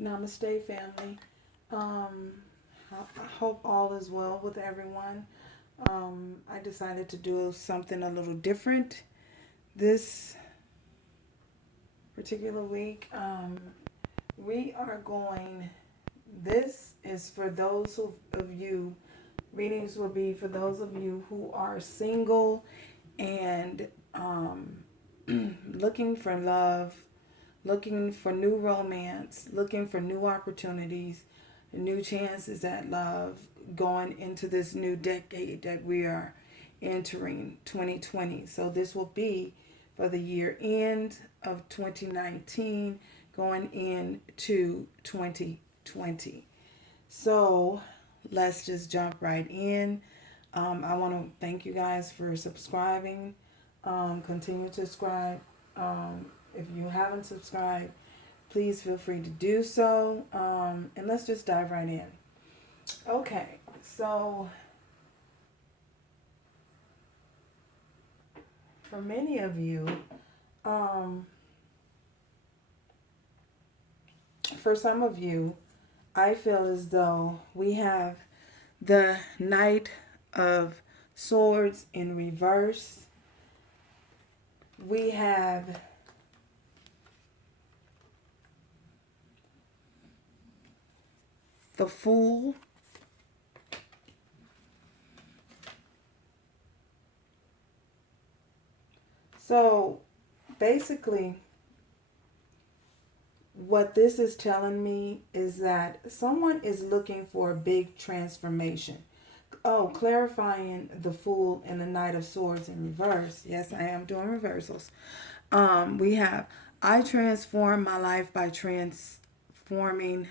Namaste, family. Um, I hope all is well with everyone. I decided to do something a little different this particular week. We are going, this is for those of you, readings will be for those of you who are single and looking for love, looking for new romance, looking for new opportunities, new chances at love going into this new decade that we are entering 2020. So this will be for the year end of 2019 going into 2020. So let's just jump right in. I want to thank you guys for subscribing. Continue to subscribe. If you haven't subscribed, please feel free to do so. And let's just dive right in. Okay, so for many of you, um, for some of you, I feel as though we have the Knight of Swords in reverse. We have the Fool. So basically, what this is telling me is that someone is looking for a big transformation. Oh, clarifying the Fool and the Knight of Swords in reverse. Yes, I am doing reversals. We have, I transform my life by transforming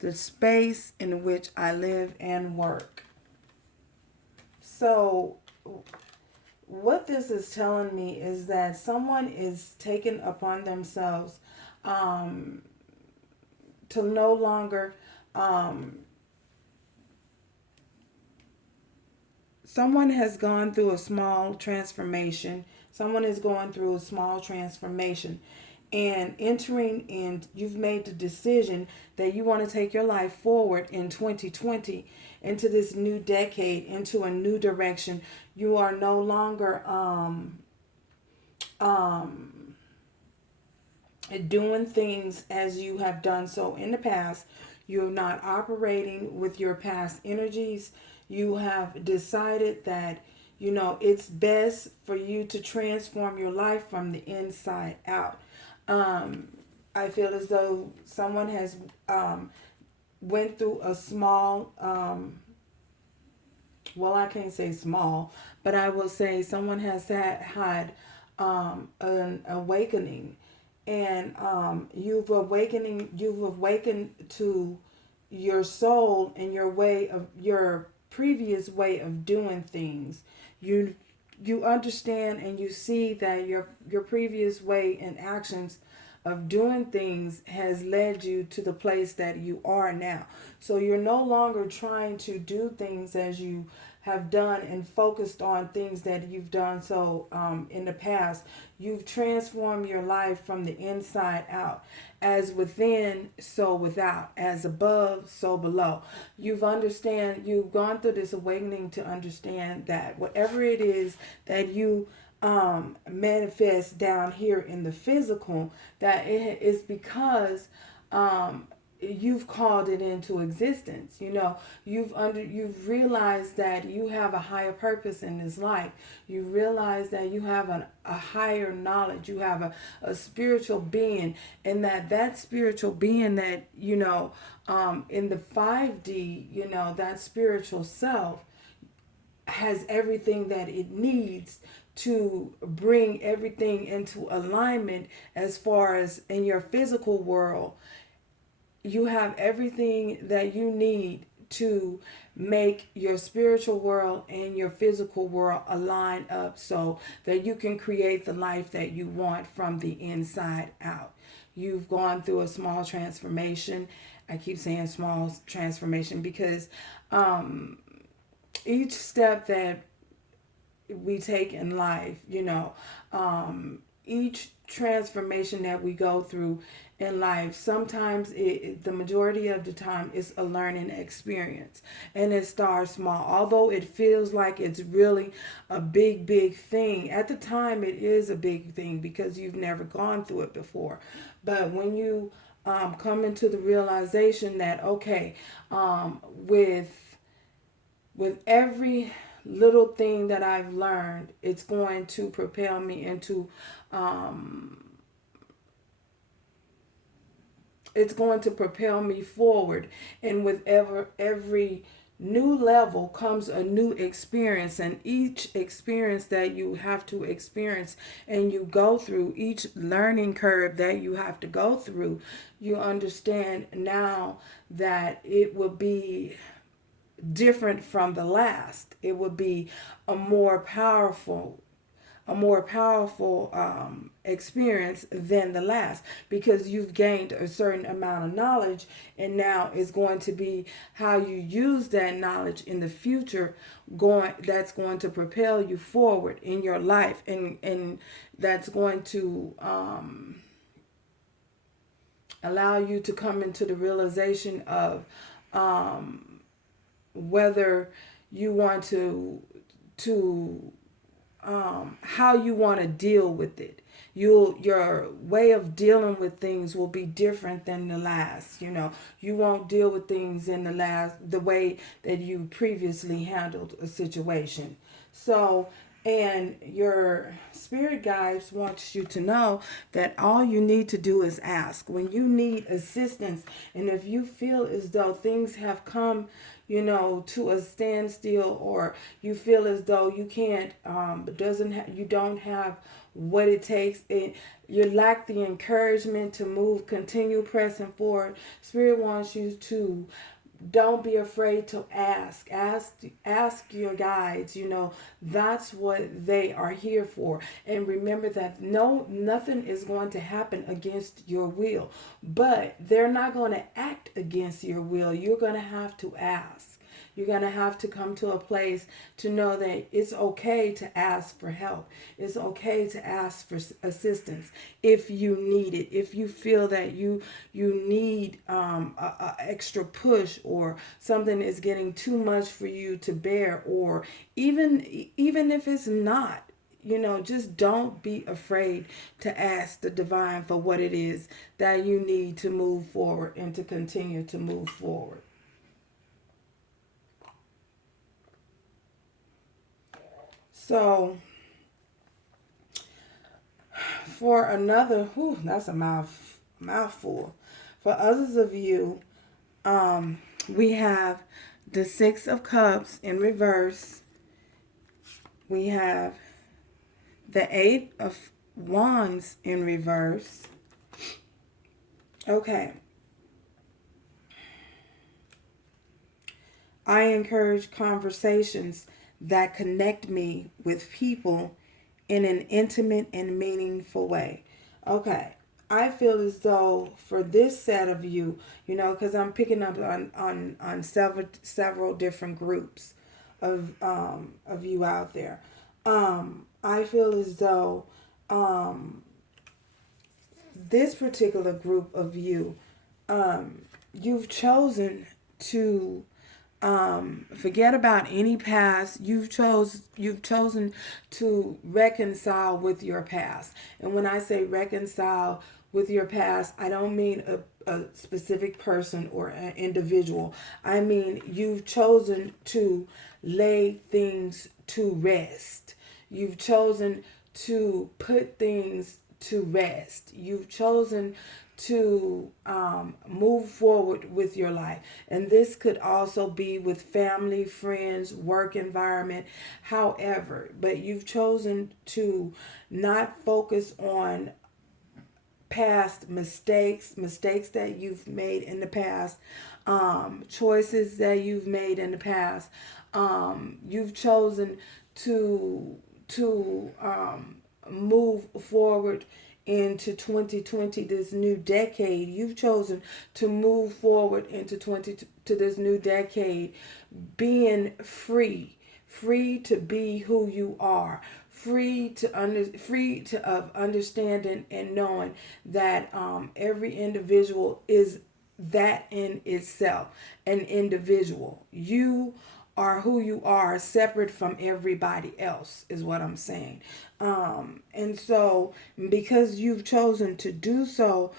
the space in which I live and work. So what this is telling me is that someone is taking upon themselves um, to no longer, someone has gone through a small transformation. Someone is going through a small transformation and entering in, you've made the decision that you want to take your life forward in 2020 into this new decade, into a new direction. You are no longer um, doing things as you have done so in the past. You're not operating with your past energies. You have decided that, you know, it's best for you to transform your life from the inside out. Um, I feel as though someone has went through a small, well, I can't say small, but I will say someone has had an awakening, and you've awakened to your soul and your way of your previous way of doing things. You you understand and you see that your previous way and actions of doing things has led you to the place that you are now. So you're no longer trying to do things as you have done and focused on things that you've done so in the past. You've transformed your life from the inside out. As within, so without. As above, so below. You've gone through this awakening to understand that whatever it is that you manifest down here in the physical, that it is because you've called it into existence. You know, you've realized that you have a higher purpose in this life. You realize that you have a higher knowledge. You have a spiritual being, and that spiritual being that, you know, in the 5D, you know, that spiritual self has everything that it needs to bring everything into alignment. As far as in your physical world, you have everything that you need to make your spiritual world and your physical world align up so that you can create the life that you want from the inside out. You've gone through a small transformation. I keep saying small transformation because each step that we take in life, you know, each transformation that we go through in life, sometimes the majority of the time, it's a learning experience, and it starts small. Although it feels like it's really a big, big thing, at the time it is a big thing because you've never gone through it before. But when you come into the realization that, okay, with every little thing that I've learned, it's going to propel me into it's going to propel me forward. And with every new level comes a new experience, and each experience that you have to experience and you go through, each learning curve that you have to go through, you understand now that it will be different from the last. It would be a more powerful experience than the last, because you've gained a certain amount of knowledge, and now it's going to be how you use that knowledge in the future, that's going to propel you forward in your life, and that's going to allow you to come into the realization of whether you want to how you want to deal with it. Your way of dealing with things will be different than the last. You won't deal with things in the way that you previously handled a situation. So, and your spirit guides wants you to know that all you need to do is ask. When you need assistance, and if you feel as though things have come, to a standstill, or you feel as though you can't, you don't have what it takes, and you lack the encouragement to move, continue pressing forward, Spirit wants you to don't be afraid to ask your guides. That's what they are here for. And remember that nothing is going to happen against your will, but they're not going to act against your will. You're going to have to ask. You're going to have to come to a place to know that it's okay to ask for help. It's okay to ask for assistance if you need it. If you feel that you need a extra push, or something is getting too much for you to bear, or even if it's not, just don't be afraid to ask the divine for what it is that you need to move forward and to continue to move forward. So, for another, that's a mouthful. For others of you, we have the Six of Cups in reverse. We have the Eight of Wands in reverse. Okay. I encourage conversations that connect me with people in an intimate and meaningful way. Okay. I feel as though for this set of you, because I'm picking up on several different groups of you out there. I feel as though this particular group of you, you've chosen to forget about any past. You've chosen to reconcile with your past. And when I say reconcile with your past, I don't mean a specific person or an individual. I mean, you've chosen to lay things to rest. You've chosen to put things to rest. You've chosen to move forward with your life. And this could also be with family, friends, work environment, however. But you've chosen to not focus on past mistakes that you've made in the past, choices that you've made in the past. You've chosen to move forward into 2020, this new decade. You've chosen to move forward into to this new decade, being free to be who you are, free to of understanding and knowing that every individual is that in itself, an individual. You are who you are, separate from everybody else, is what I'm saying. And so, because you've chosen to do so,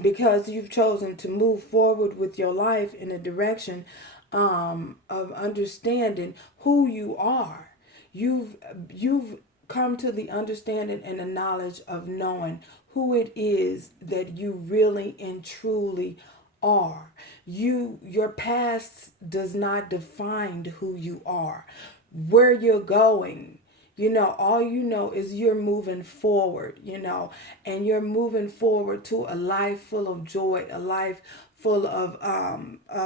because you've chosen to move forward with your life in a direction of understanding who you are. You've come to the understanding and the knowledge of knowing who it is that you really and truly are. Your past does not define who you are. Where you're going, all you know is you're moving forward, and you're moving forward to a life full of joy, a life full of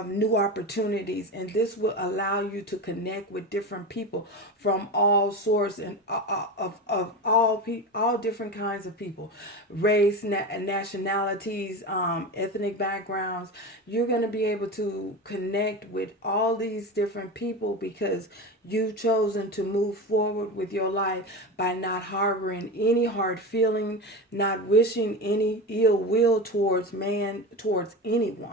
new opportunities, and this will allow you to connect with different people from all sorts and of all different kinds of people, race, nationalities, ethnic backgrounds. You're going to be able to connect with all these different people because you've chosen to move forward with your life by not harboring any hard feeling, not wishing any ill will towards anyone.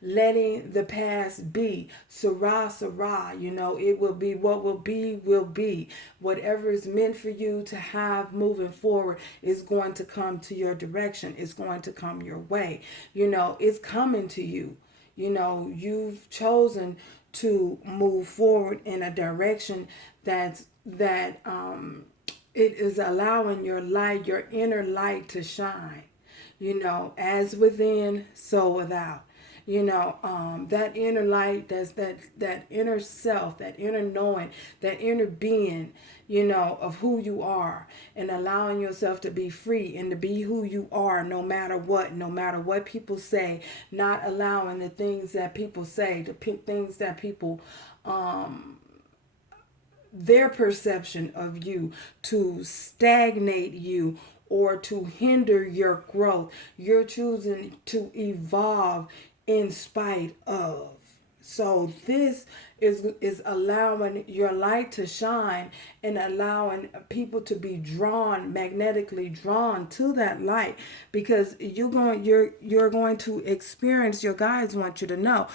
Letting the past be. Sarah, Sarah, it will be what will be, will be. Whatever is meant for you to have moving forward is going to come to your direction. It's going to come your way. It's coming to you. You've chosen to move forward in a direction that it is allowing your light, your inner light to shine. As within, so without. That inner light, that inner self, that inner knowing, that inner being, of who you are, and allowing yourself to be free and to be who you are, no matter what people say, not allowing the things that people say, the things that people, their perception of you to stagnate you or to hinder your growth. You're choosing to evolve in spite of. So this is allowing your light to shine and allowing people to be magnetically drawn to that light, because you're going to experience. Your guides want you to know,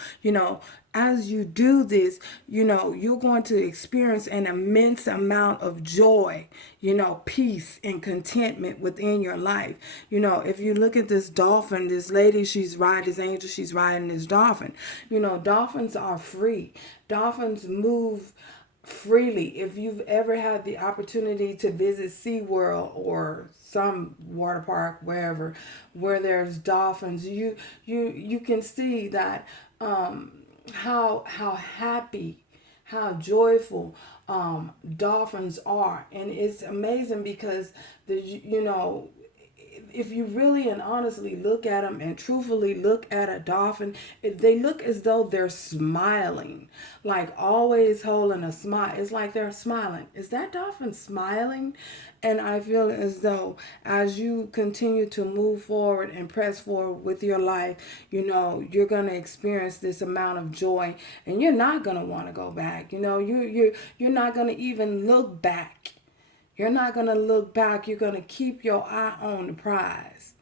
as you do this, you're going to experience an immense amount of joy, peace and contentment within your life. If you look at this dolphin, this lady, she's riding this dolphin. Dolphins are free. Dolphins move freely. If you've ever had the opportunity to visit SeaWorld or some water park, wherever, where there's dolphins, you can see that how happy, how joyful dolphins are. And it's amazing because if you really and honestly look at them and truthfully look at a dolphin, they look as though they're smiling, like always holding a smile. It's like they're smiling. Is that dolphin smiling? And I feel as though as you continue to move forward and press forward with your life, you're going to experience this amount of joy, and you're not going to want to go back. You're not going to even look back. You're not going to look back. You're going to keep your eye on the prize.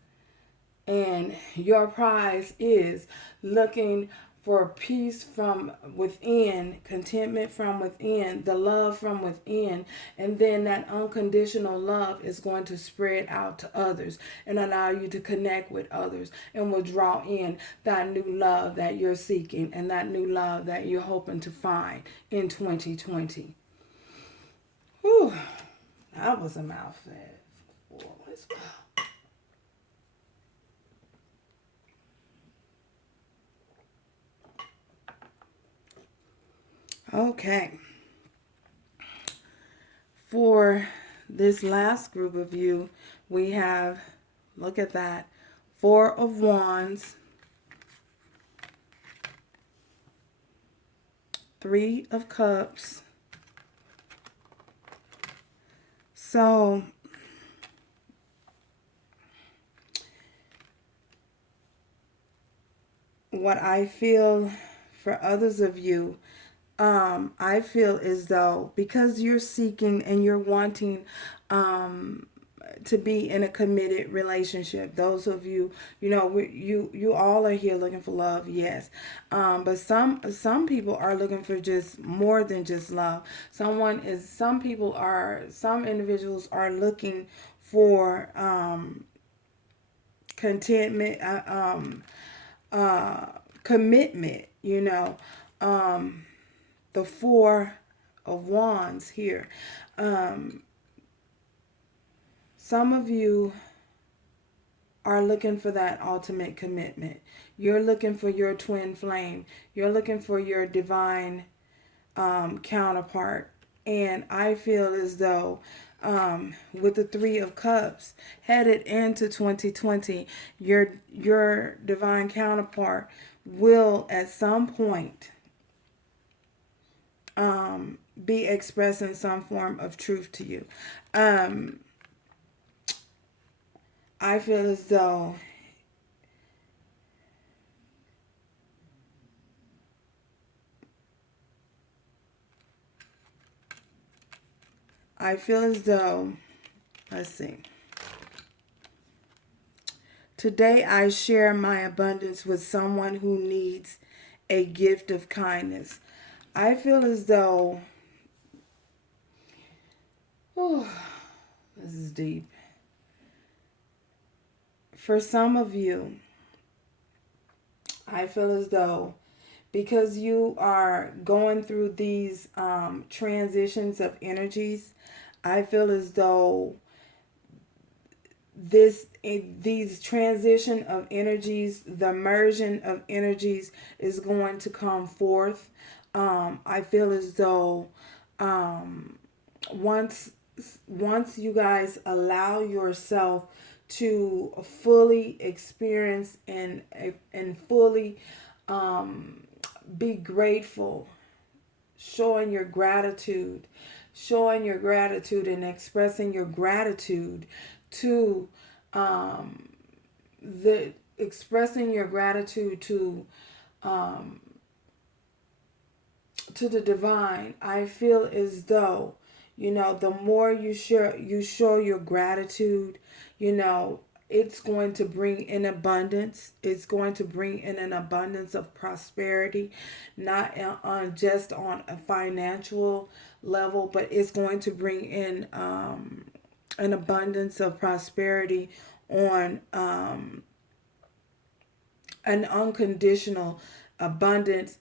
And your prize is looking for peace from within, contentment from within, the love from within. And then that unconditional love is going to spread out to others and allow you to connect with others, and will draw in that new love that you're seeking and that new love that you're hoping to find in 2020. Whew. That was a mouthful. Okay. For this last group of you, we have, look at that, 4 of Wands, 3 of Cups. So what I feel for others of you, I feel as though because you're seeking and you're wanting to be in a committed relationship. Those of you, you all are here looking for love, yes. But some people are looking for just more than just love. Some individuals are looking for contentment, uh, commitment. The Four of Wands here. Um, some of you are looking for that ultimate commitment. You're looking for your twin flame. You're looking for your divine counterpart. And I feel as though with the Three of Cups headed into 2020, your divine counterpart will at some point be expressing some form of truth to you. Um, I feel as though I feel as though, let's see. Today I share my abundance with someone who needs a gift of kindness. I feel as though, oh, this is deep. For some of you, I feel as though because you are going through these transitions of energies, I feel as though these transition of energies, the immersion of energies is going to come forth. I feel as though um, once once you guys allow yourself to fully experience and fully be grateful, showing your gratitude and expressing your gratitude to um, the expressing your gratitude to the divine. I feel as though, the more you show your gratitude, it's going to bring in abundance. It's going to bring in an abundance of prosperity, not on just on a financial level, but it's going to bring in an abundance of prosperity on an unconditional abundance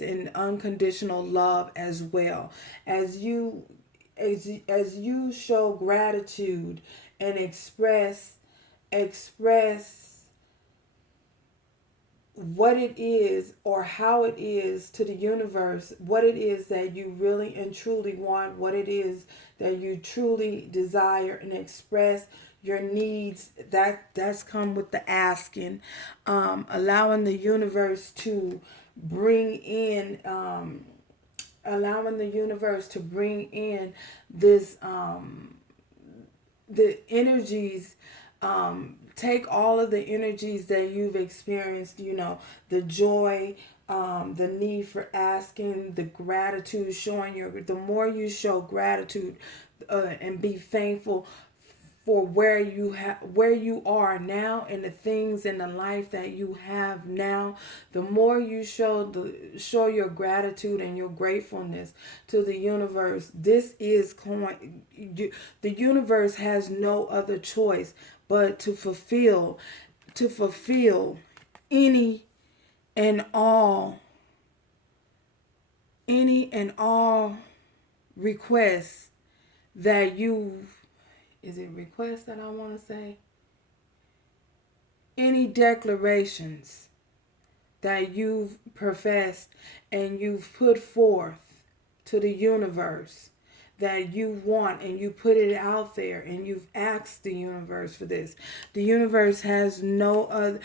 and unconditional love as well. As you show gratitude and express what it is or how it is to the universe, what it is that you really and truly want, what it is that you truly desire, and express your needs. That's come with the asking, allowing the universe to bring in this the energies, take all of the energies that you've experienced, the joy, the need for asking, the gratitude, the more you show gratitude and be thankful for where you are now and the things in the life that you have now, the more you show your gratitude and your gratefulness to the universe. The universe has no other choice but to fulfill any and all requests that you is it requests that I want to say? Any declarations that you've professed and you've put forth to the universe. that you want, and you put it out there, and you've asked the universe for this. The universe has no other,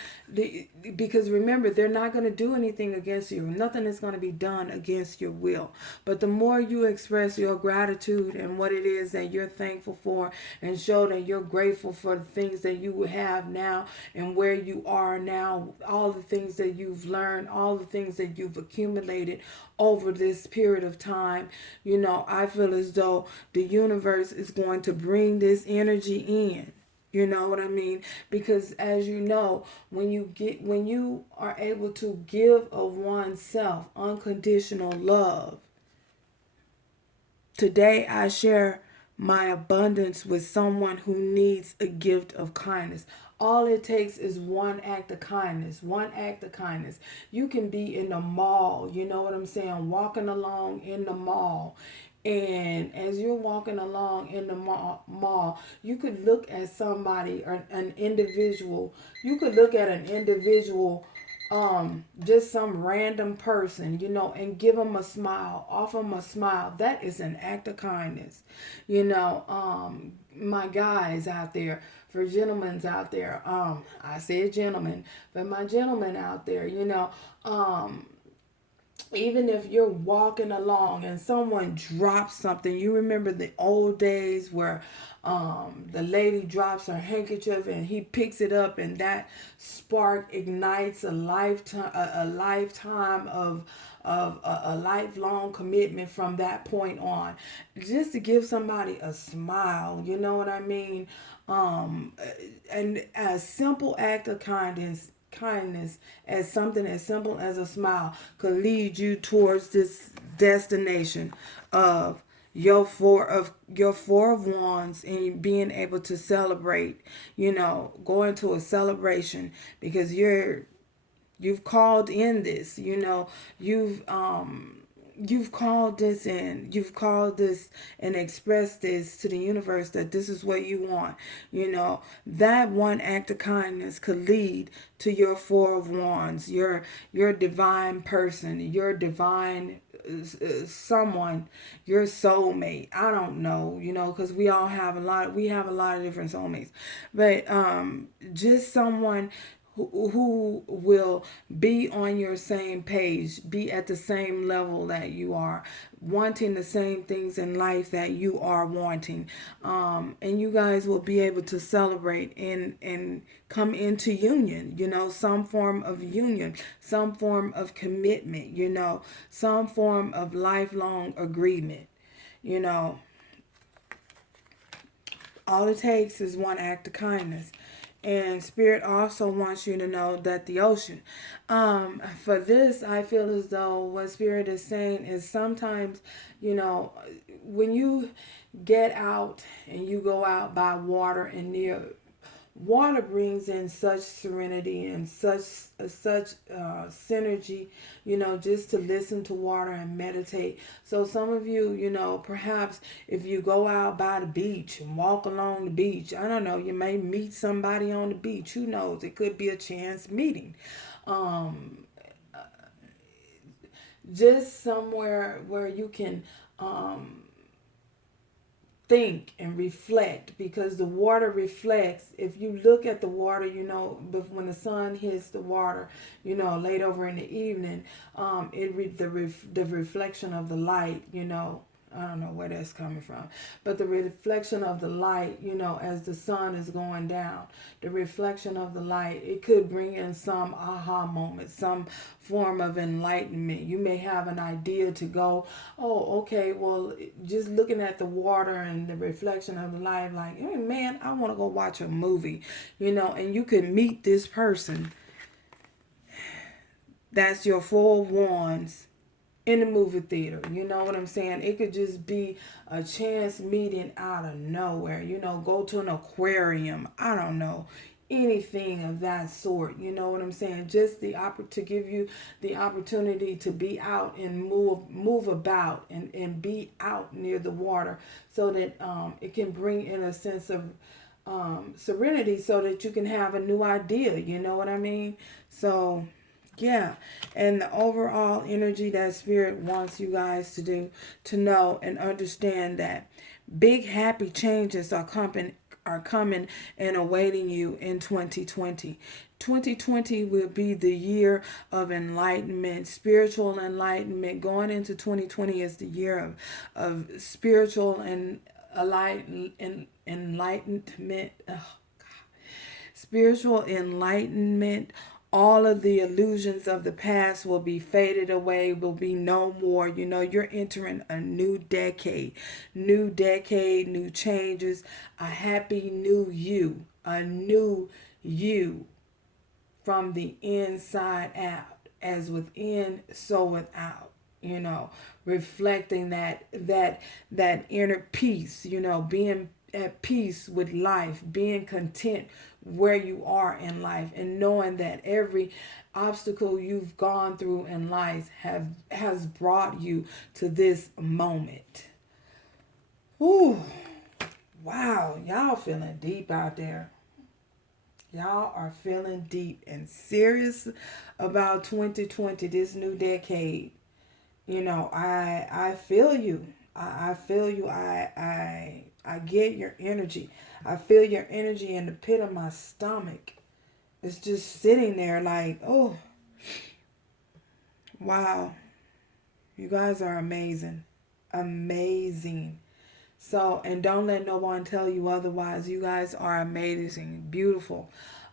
because remember, they're not going to do anything against you. Nothing is going to be done against your will. But the more you express your gratitude and what it is that you're thankful for, and show that you're grateful for the things that you have now and where you are now, all the things that you've learned, all the things that you've accumulated over this period of time, I feel as though the universe is going to bring this energy in. You know what I mean? Because as you know, when you are able to give of oneself unconditional love, today I share my abundance with someone who needs a gift of kindness. All it takes is one act of kindness. One act of kindness. You can be in the mall, you know what I'm saying, walking along in the mall. And as you're walking along in the mall, you could look at somebody, or an individual. You could look at an individual, just some random person, and give them a smile, offer them a smile. That is an act of kindness. My guys out there, for gentlemen's out there, I said gentlemen, but my gentlemen out there, even if you're walking along and someone drops something, you remember the old days where the lady drops her handkerchief and he picks it up, and that spark ignites a lifetime of a lifelong commitment from that point on. Just to give somebody a smile, you know what I mean? And a simple act of kindness, as something as simple as a smile, could lead you towards this destination of your four of wands, and being able to celebrate, going to a celebration, because you've called in this, you've called this in, you've called this and expressed this to the universe, that this is what you want. That one act of kindness could lead to your four of wands, your divine person, your divine someone, your soulmate. I don't know, because we have a lot of different soulmates, but just someone who will be on your same page, be at the same level that you are, wanting the same things in life that you are wanting. And you guys will be able to celebrate and come into union, some form of union, some form of commitment, some form of lifelong agreement. You know, all it takes is one act of kindness. And Spirit also wants you to know that the ocean. For this, I feel as though what Spirit is saying is sometimes, you know, when you get out and you go out by water and near water, brings in such serenity and such synergy, just to listen to water and meditate. So some of you, perhaps if you go out by the beach and walk along the beach, I don't know, you may meet somebody on the beach. Who knows? It could be a chance meeting. Um, just somewhere where you can think and reflect, because the water reflects. If you look at the water, but when the sun hits the water, late over in the evening, the reflection of the light, I don't know where that's coming from, but the reflection of the light, as the sun is going down, the reflection of the light, it could bring in some aha moment, some form of enlightenment. You may have an idea to go, oh, okay, well, just looking at the water and the reflection of the light, like, hey, man, I want to go watch a movie, and you could meet this person. That's your four of wands in the movie theater. You know what I'm saying? It could just be a chance meeting out of nowhere. Go to an aquarium. I don't know. Anything of that sort. You know what I'm saying? Just to give you the opportunity to be out and move about and be out near the water, so that it can bring in a sense of serenity, so that you can have a new idea. You know what I mean? So Yeah, and the overall energy that spirit wants you guys to do, to know and understand that big happy changes are coming and awaiting you in 2020. 2020 will be the year of enlightenment, spiritual enlightenment. Going into 2020 is the year of spiritual and enlightenment. Oh, spiritual enlightenment. All of the illusions of the past will be faded away, will be no more. You know, you're entering a new decade, new changes, a happy new you, a new you from the inside out, as within, so without. You know, reflecting that inner peace. You know, being at peace with life, being content where you are in life, and knowing that every obstacle you've gone through in life has brought you to this moment. Ooh, wow, y'all feeling deep out there. Y'all are feeling deep and serious about 2020, this new decade. You know, I feel you. I feel you. I get your energy. I feel your energy in the pit of my stomach. It's just sitting there like, oh, wow. You guys are amazing. Amazing. So, and don't let no one tell you otherwise. You guys are amazing, beautiful.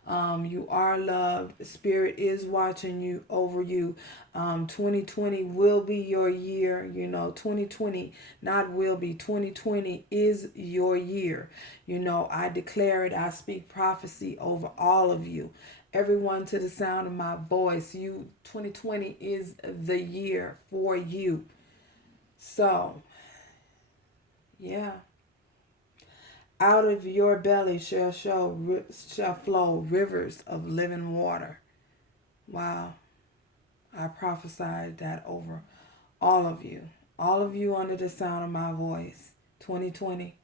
You are loved. Spirit is watching you over you. 2020 will be your year. You know, 2020 not will be. 2020 is your year. You know, I declare it. I speak prophecy over all of you. Everyone to the sound of my voice. 2020 is the year for you. So, yeah. Out of your belly shall flow rivers of living water. Wow. I prophesied that over all of you. All of you under the sound of my voice. 2020.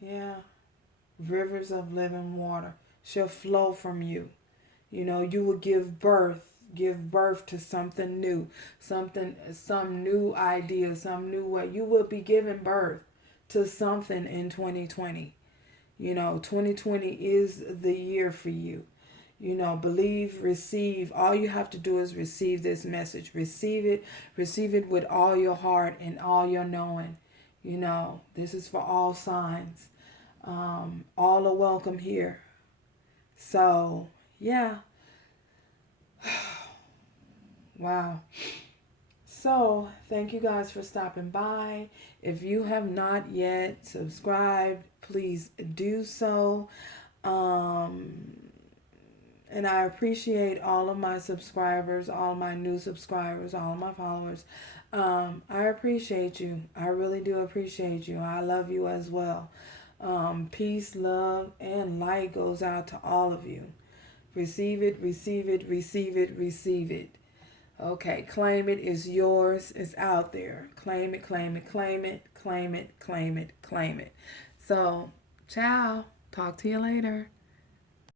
Yeah. Rivers of living water shall flow from you. You know, you will give birth to something new, some new idea, some new way. You will be giving birth to something in 2020. You know, 2020 is the year for you. You know, believe, receive. All you have to do is receive this message. Receive it with all your heart and all your knowing. You know, this is for all signs. All are welcome here. So, yeah. Wow. So, thank you guys for stopping by. If you have not yet subscribed, please do so. Um, and I appreciate all of my subscribers, all my new subscribers, all of my followers. I appreciate you. I really do appreciate you. I love you as well. Peace, love, and light goes out to all of you. Receive it, receive it, receive it, receive it. Okay, claim it. It's yours. It's out there. Claim it, claim it, claim it, claim it, claim it, claim it. So, ciao. Talk to you later.